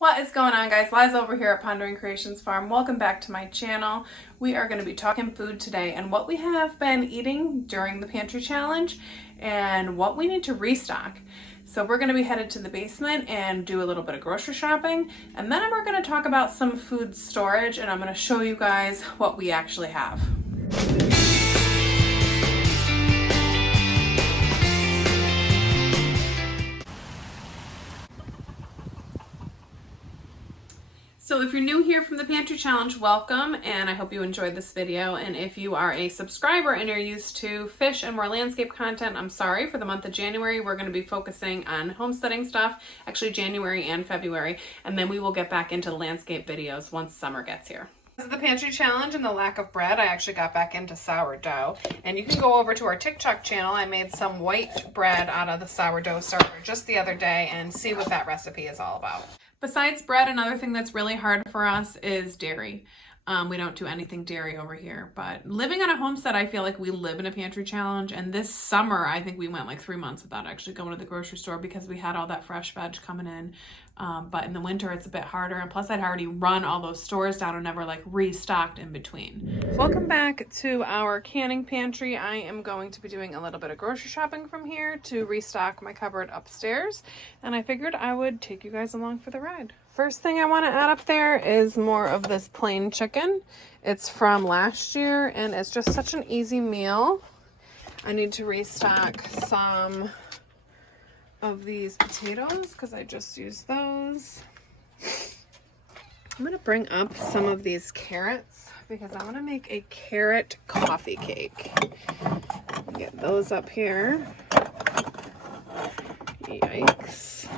What is going on, guys? Liz over here at Pondering Creations Farm. Welcome back to my channel. We are going to be talking food today and what we have been eating during the pantry challenge and what we need to restock. So we're going to be headed to the basement and do a little bit of grocery shopping, and then we're going to talk about some food storage, and I'm going to show you guys what we actually have. So if you're new here from the Pantry Challenge, welcome, and I hope you enjoyed this video. And if you are a subscriber and you're used to fish and more landscape content, I'm sorry. For the month of January, we're going to be focusing on homesteading stuff, actually January and February, and then we will get back into landscape videos once summer gets here. This is the Pantry Challenge and the lack of bread. I actually got back into sourdough, and you can go over to our TikTok channel. I made some white bread out of the sourdough starter just the other day and see what that recipe is all about. Besides bread, another thing that's really hard for us is dairy. We don't do anything dairy over here, but living on a homestead, I feel like we live in a pantry challenge. And this summer, I think we went like 3 months without actually going to the grocery store because we had all that fresh veg coming in. But in the winter, it's a bit harder. And plus, I'd already run all those stores down and never like restocked in between. Welcome back to our canning pantry. I am going to be doing a little bit of grocery shopping from here to restock my cupboard upstairs. And I figured I would take you guys along for the ride. First thing I want to add up there is more of this plain chicken. It's from last year and it's just such an easy meal. I need to restock some of these potatoes because I just used those. I'm going to bring up some of these carrots because I want to make a carrot coffee cake. Get those up here. Yikes.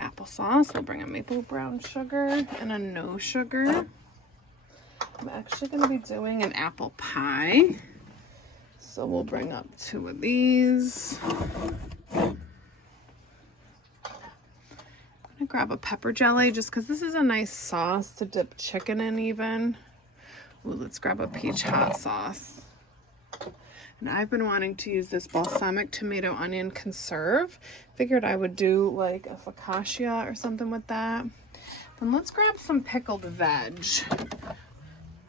Applesauce. We'll bring a maple brown sugar and a no sugar. I'm actually going to be doing an apple pie. So we'll bring up 2 of these. I'm going to grab a pepper jelly just because this is a nice sauce to dip chicken in even. Ooh, let's grab a peach hot sauce. And I've been wanting to use this balsamic tomato onion conserve. Figured I would do like a focaccia or something with that. Then let's grab some pickled veg.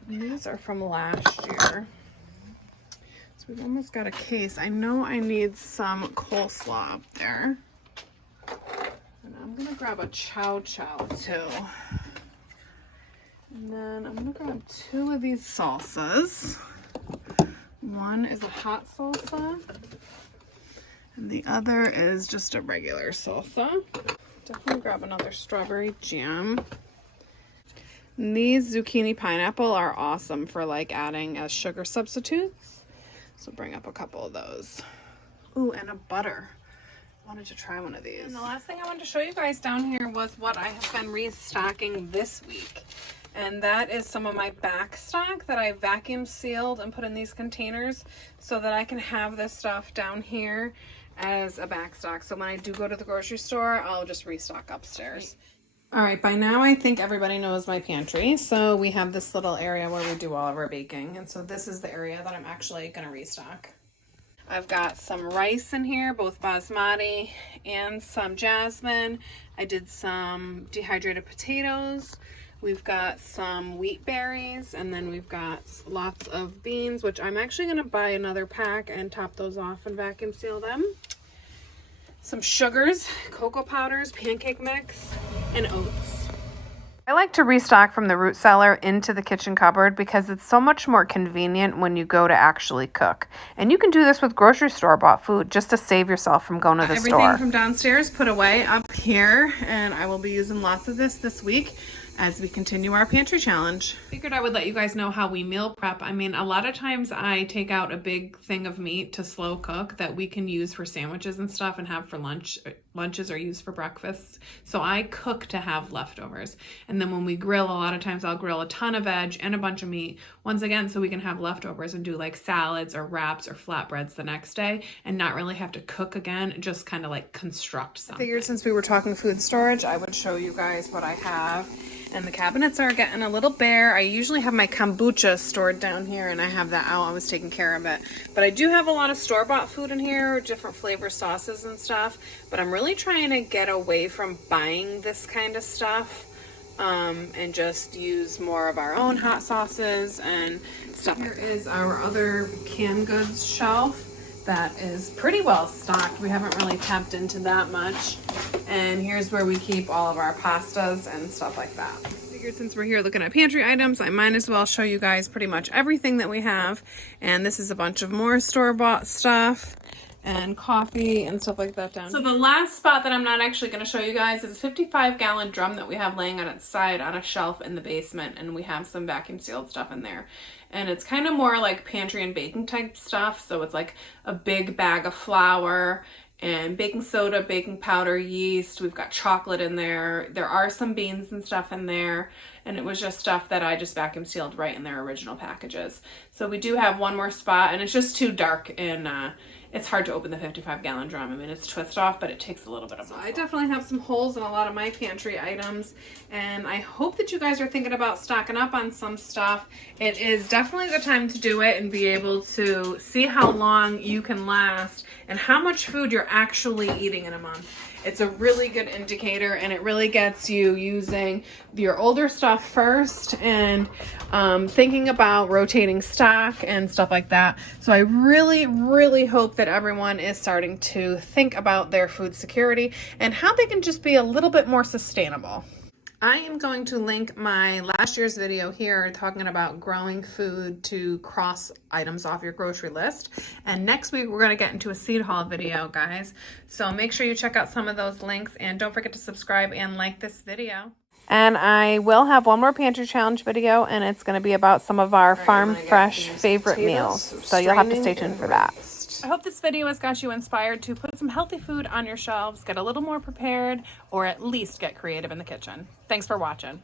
And these are from last year. So we've almost got a case. I know I need some coleslaw up there. And I'm gonna grab a chow chow too. And then I'm gonna grab 2 of these salsas. One is a hot salsa, and the other is just a regular salsa. Definitely grab another strawberry jam. And these zucchini pineapple are awesome for like adding as sugar substitutes. So bring up a couple of those. Ooh, and a butter. I wanted to try one of these. And the last thing I wanted to show you guys down here was what I have been restocking this week. And that is some of my backstock that I vacuum sealed and put in these containers so that I can have this stuff down here as a backstock. So when I do go to the grocery store, I'll just restock upstairs. All right, by now I think everybody knows my pantry. So we have this little area where we do all of our baking. And so this is the area that I'm actually gonna restock. I've got some rice in here, both basmati and some jasmine. I did some dehydrated potatoes. We've got some wheat berries, and then we've got lots of beans, which I'm actually going to buy another pack and top those off and vacuum seal them. Some sugars, cocoa powders, pancake mix, and oats. I like to restock from the root cellar into the kitchen cupboard because it's so much more convenient when you go to actually cook. And you can do this with grocery store bought food just to save yourself from going to the store. Everything from downstairs put away up here, and I will be using lots of this week as we continue our pantry challenge. Figured I would let you guys know how we meal prep. I mean, a lot of times I take out a big thing of meat to slow cook that we can use for sandwiches and stuff and have for lunches or use for breakfast. So I cook to have leftovers. And then when we grill, a lot of times I'll grill a ton of veg and a bunch of meat once again so we can have leftovers and do like salads or wraps or flatbreads the next day and not really have to cook again, just kind of like construct something. I figured since we were talking food storage, I would show you guys what I have. And the cabinets are getting a little bare. I usually have my kombucha stored down here, and I have that out. I was taking care of it. But I do have a lot of store-bought food in here, different flavor sauces and stuff. But I'm really trying to get away from buying this kind of stuff. and just use more of our own hot sauces and stuff. Here is our other canned goods shelf that is pretty well stocked. We haven't really tapped into that much. And here's where we keep all of our pastas and stuff like that. I figured since we're here looking at pantry items, I might as well show you guys pretty much everything that we have. And this is a bunch of more store-bought stuff and coffee and stuff like that down. So the last spot that I'm not actually going to show you guys is a 55-gallon drum that we have laying on its side on a shelf in the basement, and we have some vacuum sealed stuff in there. And it's kind of more like pantry and baking type stuff. So it's like a big bag of flour and baking soda, baking powder, yeast. We've got chocolate in there. There are some beans and stuff in there. And it was just stuff that I just vacuum sealed right in their original packages. So we do have one more spot, and it's just too dark and it's hard to open the 55-gallon drum. I mean, it's twist off, but it takes a little bit of muscle. So I definitely have some holes in a lot of my pantry items, and I hope that you guys are thinking about stocking up on some stuff. It is definitely the time to do it and be able to see how long you can last and how much food you're actually eating in a month. It's a really good indicator, and it really gets you using your older stuff first and thinking about rotating stock and stuff like that. So I really hope that everyone is starting to think about their food security and how they can just be a little bit more sustainable. I am going to link my last year's video here talking about growing food to cross items off your grocery list. And next week we're going to get into a seed haul video, guys. So make sure you check out some of those links, and don't forget to subscribe and like this video. And I will have one more pantry challenge video, and it's going to be about some of our farm fresh favorite meals. So you'll have to stay tuned for that. I hope this video has got you inspired to put some healthy food on your shelves, get a little more prepared, or at least get creative in the kitchen. Thanks for watching.